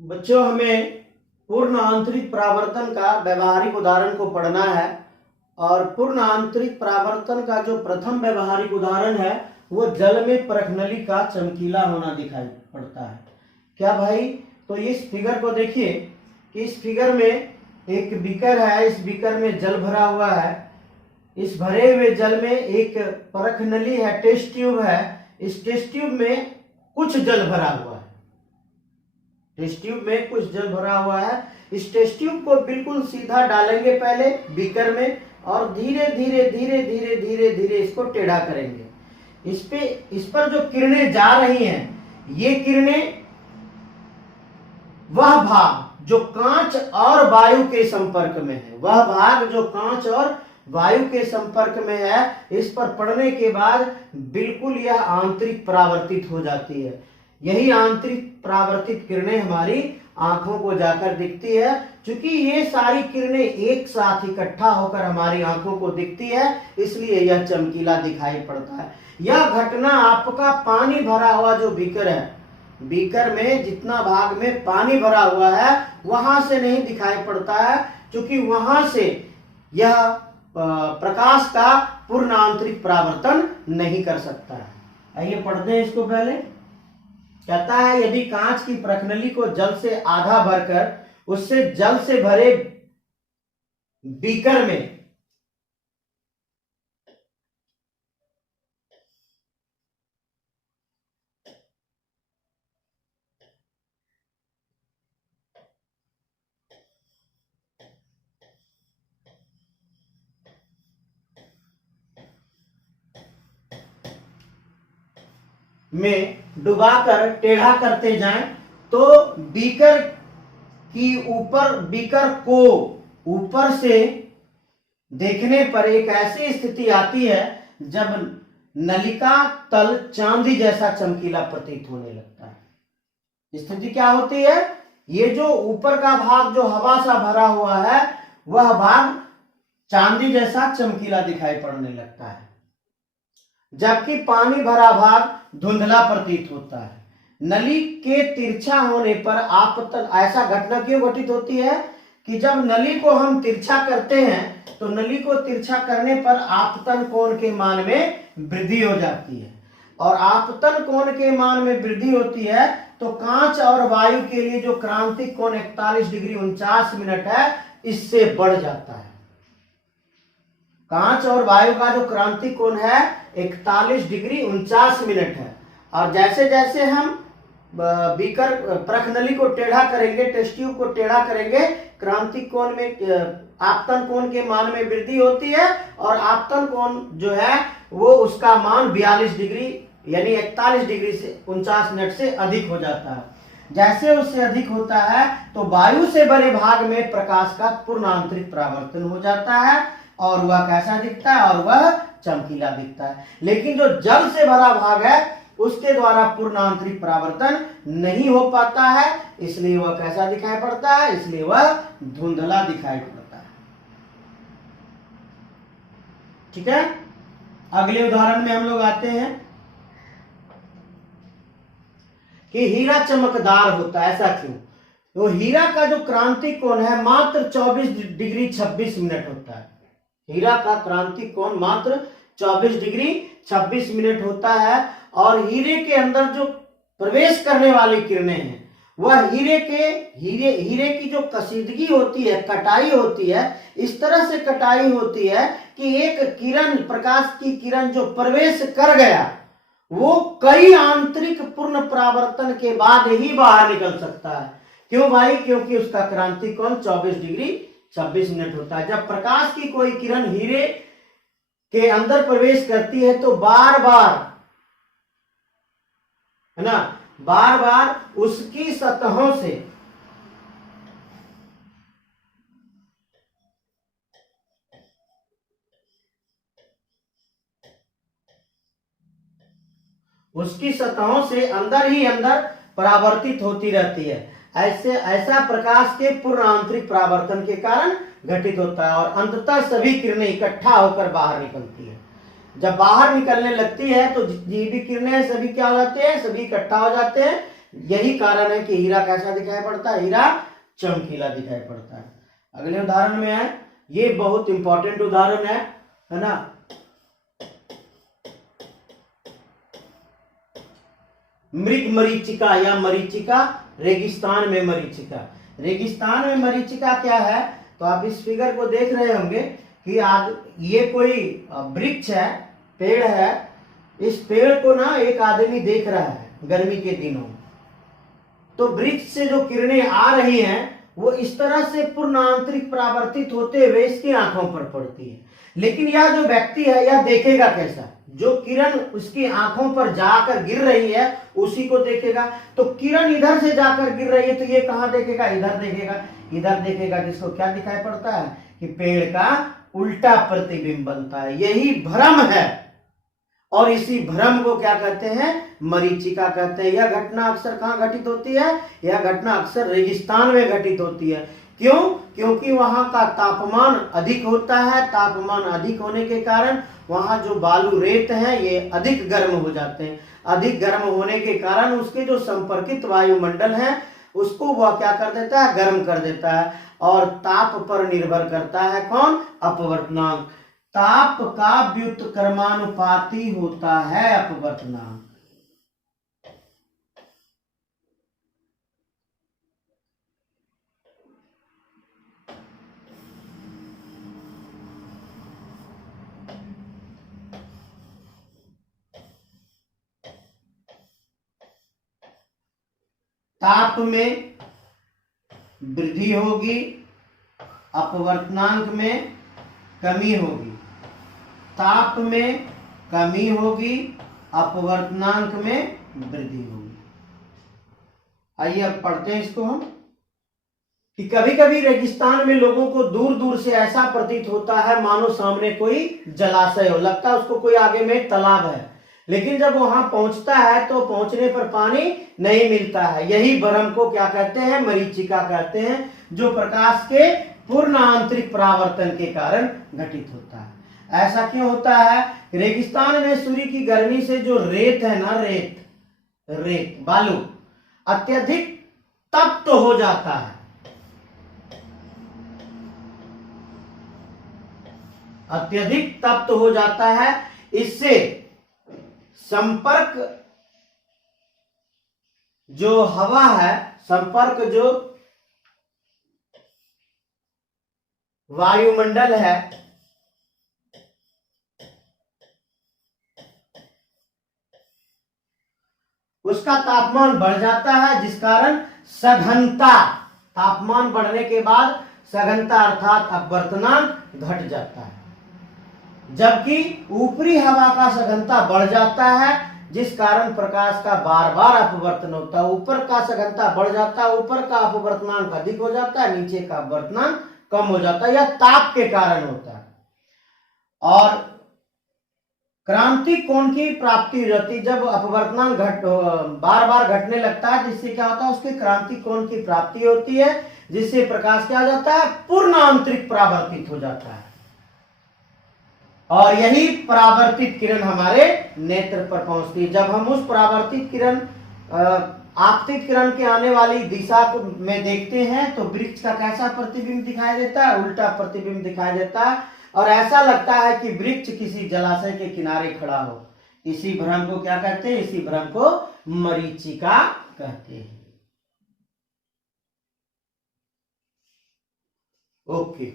बच्चों, हमें पूर्ण आंतरिक परावर्तन का व्यवहारिक उदाहरण को पढ़ना है। और पूर्ण आंतरिक परावर्तन का जो प्रथम व्यवहारिक उदाहरण है वो जल में परखनली का चमकीला होना दिखाई पड़ता है। क्या भाई? तो इस फिगर को देखिए कि इस फिगर में एक बीकर है, इस बीकर में जल भरा हुआ है। इस भरे हुए जल में एक परख नली है, टेस्ट ट्यूब है। इस टेस्ट ट्यूब में कुछ जल भरा हुआ है, टेस्ट ट्यूब में कुछ जल भरा हुआ है। इस टेस्ट ट्यूब को बिल्कुल सीधा डालेंगे पहले बीकर में और धीरे धीरे धीरे धीरे धीरे धीरे इसको टेढ़ा करेंगे। इस पर जो किरणें जा रही हैं, ये किरणें वह भाग जो कांच और वायु के संपर्क में है, वह भाग जो कांच और वायु के संपर्क में है, इस पर पड़ने के बाद बिल्कुल यह आंतरिक परावर्तित हो जाती है। यही आंतरिक परावर्तित किरणें हमारी आंखों को जाकर दिखती है। क्योंकि ये सारी किरणें एक साथ इकट्ठा होकर हमारी आंखों को दिखती है, इसलिए यह चमकीला दिखाई पड़ता है। यह घटना आपका पानी भरा हुआ जो बीकर है, बीकर में जितना भाग में पानी भरा हुआ है वहां से नहीं दिखाई पड़ता है, क्योंकि वहां से यह प्रकाश का पूर्ण आंतरिक परावर्तन नहीं कर सकता है। आइए पढ़ते हैं इसको। पहले कहता है, यदि कांच की परखनली को जल से आधा भरकर उससे जल से भरे बीकर में डुबाकर टेढ़ा करते जाएं तो बीकर को ऊपर से देखने पर एक ऐसी स्थिति आती है जब नलिका तल चांदी जैसा चमकीला प्रतीत होने लगता है। स्थिति क्या होती है? ये जो ऊपर का भाग जो हवा सा भरा हुआ है वह भाग चांदी जैसा चमकीला दिखाई पड़ने लगता है, जबकि पानी भरा भाग धुंधला प्रतीत होता है। नली के तिरछा होने पर आपतन ऐसा घटना क्यों घटित होती है कि जब नली को हम तिरछा करते हैं तो नली को तिरछा करने पर आपतन कोण के मान में वृद्धि हो जाती है, और आपतन कोण के मान में वृद्धि होती है तो कांच और वायु के लिए जो क्रांतिक कोण 41 डिग्री 49 मिनट है इससे बढ़ जाता है। कांच और वायु का जो क्रांतिक कोण है 41 डिग्री 49 मिनट है। और जैसे जैसे हम बीकर परखनली को टेढ़ा करेंगे, टेस्ट ट्यूब को टेढ़ा करेंगे, क्रांतिक कोण में आपतन कोण के मान में वृद्धि होती है और आपतन कोण जो है वो उसका मान 42 डिग्री यानी 41 डिग्री से 49 मिनट से अधिक हो जाता है। जैसे उससे अधिक होता है तो वायु से बने भाग में प्रकाश का पूर्ण आंतरिक परावर्तन हो जाता है और वह कैसा दिखता है? और वह चमकीला दिखता है। लेकिन जो जल से भरा भाग है उसके द्वारा पूर्ण आंतरिक परावर्तन नहीं हो पाता है, इसलिए वह कैसा दिखाई पड़ता है? इसलिए वह धुंधला दिखाई पड़ता है। ठीक है, अगले उदाहरण में हम लोग आते हैं कि हीरा चमकदार होता है। ऐसा क्यों? तो हीरा का जो क्रांतिक कोण है मात्र 24 डिग्री 26 मिनट होता है। हीरा का क्रांतिक कोण मात्र 24 डिग्री 26 मिनट होता है, और हीरे के अंदर जो प्रवेश करने वाली किरणें हैं वह हीरे की जो कसीदगी होती है, कटाई होती है, इस तरह से कटाई होती है कि एक किरण, प्रकाश की किरण जो प्रवेश कर गया वो कई आंतरिक पूर्ण परावर्तन के बाद ही बाहर निकल सकता है। क्यों भाई? क्योंकि उसका क्रांतिक कोण 24 डिग्री 26 मिनट होता है। जब प्रकाश की कोई किरण हीरे के अंदर प्रवेश करती है तो बार बार, है ना, बार बार उसकी सतहों से अंदर ही अंदर परावर्तित होती रहती है। ऐसा प्रकाश के पूर्ण आंतरिक परावर्तन के कारण घटित होता है और अंततः सभी किरणें इकट्ठा होकर बाहर निकलती है। जब बाहर निकलने लगती है तो जितनी भी किरणें हैं सभी क्या हो जाते हैं? सभी इकट्ठा हो जाते हैं। यही कारण है कि हीरा कैसा दिखाई पड़ता है, हीरा चमकीला दिखाई पड़ता है। अगले उदाहरण में है, ये बहुत इंपॉर्टेंट उदाहरण है ना। मृग मरीचिका या मरीचिका, रेगिस्तान में मरीचिका। रेगिस्तान में मरीचिका क्या है, तो आप इस फिगर को देख रहे होंगे कि ये कोई वृक्ष है, पेड़ है। इस पेड़ को ना एक आदमी देख रहा है गर्मी के दिनों, तो वृक्ष से जो किरणें आ रही हैं वो इस तरह से पूर्ण आंतरिक परावर्तित होते हुए इसकी आंखों पर पड़ती है। लेकिन यह जो व्यक्ति है यह देखेगा कैसा, जो किरण उसकी आंखों पर जाकर गिर रही है उसी को देखेगा। तो किरण इधर से जाकर गिर रही है तो ये कहां देखेगा, इधर देखेगा। इधर देखेगा जिसको क्या दिखाई पड़ता है कि पेड़ का उल्टा प्रतिबिंब बनता है। यही भ्रम है और इसी भ्रम को क्या कहते हैं, मरीचिका कहते हैं। यह घटना अक्सर कहां घटित होती है, यह घटना अक्सर रेगिस्तान में घटित होती है। क्यों, क्योंकि वहां का तापमान अधिक होता है। तापमान अधिक होने के कारण वहां जो बालू रेत है ये अधिक गर्म हो जाते हैं। अधिक गर्म होने के कारण उसके जो संपर्कित वायुमंडल है उसको वह क्या कर देता है, गर्म कर देता है। और ताप पर निर्भर करता है कौन, अपवर्तनांक। ताप का व्युत्क्रमानुपाती होता है अपवर्तनांक। ताप में वृद्धि होगी, अपवर्तनांक में कमी होगी। ताप में कमी होगी, अपवर्तनांक में वृद्धि होगी। आइए अब पढ़ते हैं इसको हम, कि कभी कभी रेगिस्तान में लोगों को दूर दूर से ऐसा प्रतीत होता है मानो सामने कोई जलाशय हो, लगता है उसको कोई आगे में तालाब है। लेकिन जब वहां पहुंचता है तो पहुंचने पर पानी नहीं मिलता है। यही भ्रम को क्या कहते हैं, मरीचिका कहते हैं, जो प्रकाश के पूर्ण आंतरिक परावर्तन के कारण घटित होता है। ऐसा क्यों होता है, रेगिस्तान में सूर्य की गर्मी से जो रेत है ना, रेत बालू अत्यधिक तप्त हो जाता है। अत्यधिक तप्त हो जाता है। इससे संपर्क जो हवा है, संपर्क जो वायुमंडल है, उसका तापमान बढ़ जाता है, जिस कारण सघनता, तापमान बढ़ने के बाद सघनता अर्थात अपवर्तनांक घट जाता है। जबकि ऊपरी हवा का सघनता बढ़ जाता है, जिस कारण प्रकाश का बार बार अपवर्तन होता है। ऊपर का सघनता बढ़ जाता है, ऊपर का अपवर्तनांक अधिक हो जाता है, नीचे का अपवर्तनांक कम हो जाता है। यह ताप के कारण होता है। और क्रांति कोण की प्राप्ति हो जाती है जब अपवर्तनांक बार बार घटने लगता है, जिससे क्या होता है, उसके क्रांति कोण की प्राप्ति होती है, जिससे प्रकाश क्या हो जाता है, पूर्ण आंतरिक परावर्तित हो जाता है। और यही परावर्तित किरण हमारे नेत्र पर पहुंचती है। जब हम उस परावर्तित किरण, आपतित किरण के आने वाली दिशा को में देखते हैं तो वृक्ष का कैसा प्रतिबिंब दिखाई देता है, उल्टा प्रतिबिंब दिखाई देता है, और ऐसा लगता है कि वृक्ष किसी जलाशय के किनारे खड़ा हो। इसी भ्रम को क्या कहते हैं, इसी भ्रम को मरीचिका कहते हैं। ओके।